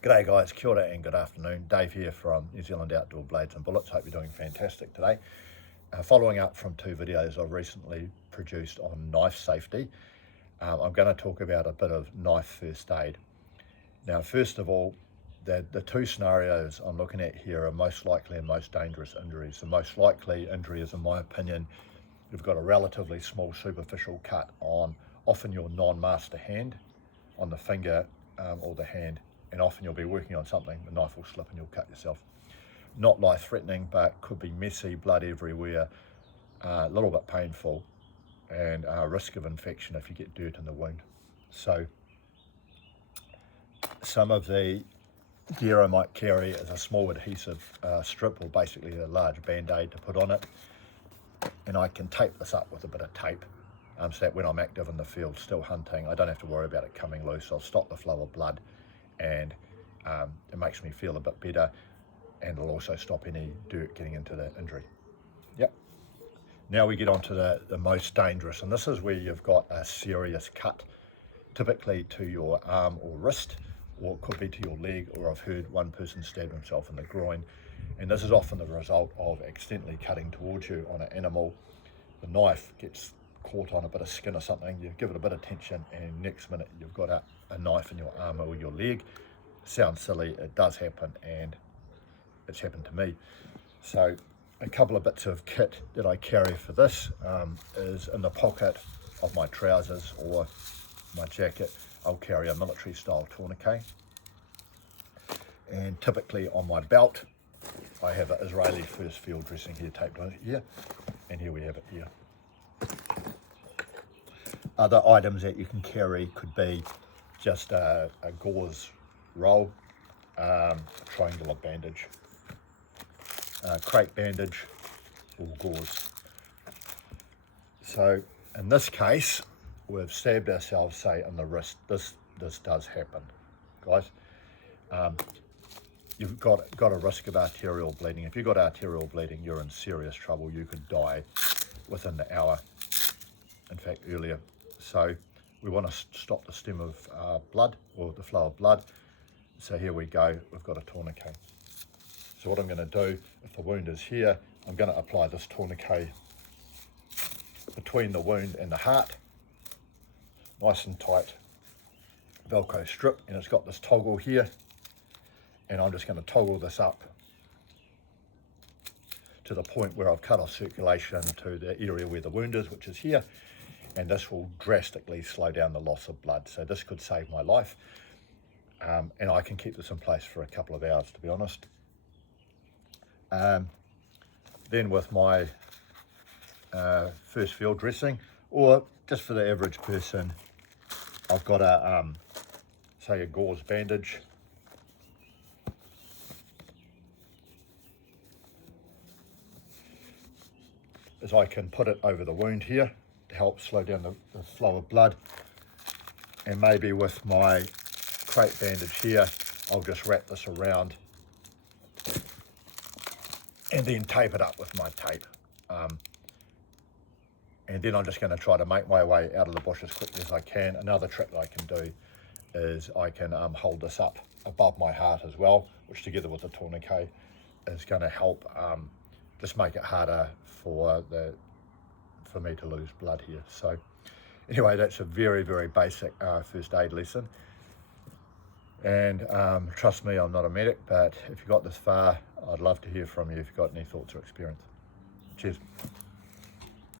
G'day guys, kia ora and good afternoon. Dave here from New Zealand Outdoor Blades and Bullets. Hope you're doing fantastic today. Following up from two videos I've recently produced on knife safety, I'm going to talk about a bit of knife first aid. Now, first of all, the two scenarios I'm looking at here are most likely and most dangerous injuries. The most likely injury is, in my opinion, you've got a relatively small superficial cut on often your non-master hand, on the finger or the hand, and often you'll be working on something, the knife will slip and you'll cut yourself. Not life-threatening, but could be messy, blood everywhere, a little bit painful, and risk of infection if you get dirt in the wound. So some of the gear I might carry is a small adhesive strip, or basically a large band-aid to put on it, and I can tape this up with a bit of tape so that when I'm active in the field still hunting, I don't have to worry about it coming loose. I'll stop the flow of blood, and it makes me feel a bit better, and it'll also stop any dirt getting into the injury. Yep. Now we get on to the most dangerous, and this is where you've got a serious cut, typically to your arm or wrist, or it could be to your leg, or I've heard one person stab himself in the groin, and this is often the result of accidentally cutting towards you on an animal. The knife gets caught on a bit of skin or something, you give it a bit of tension, and next minute you've got a knife in your arm or your leg. Sounds silly, it does happen, and it's happened to me. So a couple of bits of kit that I carry for this is in the pocket of my trousers or my jacket. I'll carry a military style tourniquet, and typically on my belt I have an Israeli first field dressing here taped on here, and here we have it here. Other items that you can carry could be just a gauze roll, triangular bandage, crepe bandage, or gauze. So in this case, we've stabbed ourselves, say, in the wrist. This does happen, guys. You've got a risk of arterial bleeding. If you've got arterial bleeding, you're in serious trouble. You could die within the hour, in fact earlier. So we want to stop the stem of blood, or the flow of blood. So here we go, we've got a tourniquet. So what I'm going to do, if the wound is here, I'm going to apply this tourniquet between the wound and the heart, nice and tight Velcro strip, and it's got this toggle here, and I'm just going to toggle this up to the point where I've cut off circulation to the area where the wound is, which is here, and this will drastically slow down the loss of blood. So this could save my life, and I can keep this in place for a couple of hours, to be honest. Then with my first field dressing, or just for the average person, I've got say a gauze bandage. As I can put it over the wound here to help slow down the flow of blood, and maybe with my crepe bandage here, I'll just wrap this around and then tape it up with my tape. And then I'm just going to try to make my way out of the bush as quickly as I can. Another trick that I can do is I can hold this up above my heart as well, which together with the tourniquet is going to help just make it harder for me to lose blood here. So anyway, that's a very, very basic first aid lesson. And trust me, I'm not a medic, but if you got this far, I'd love to hear from you if you've got any thoughts or experience. Cheers.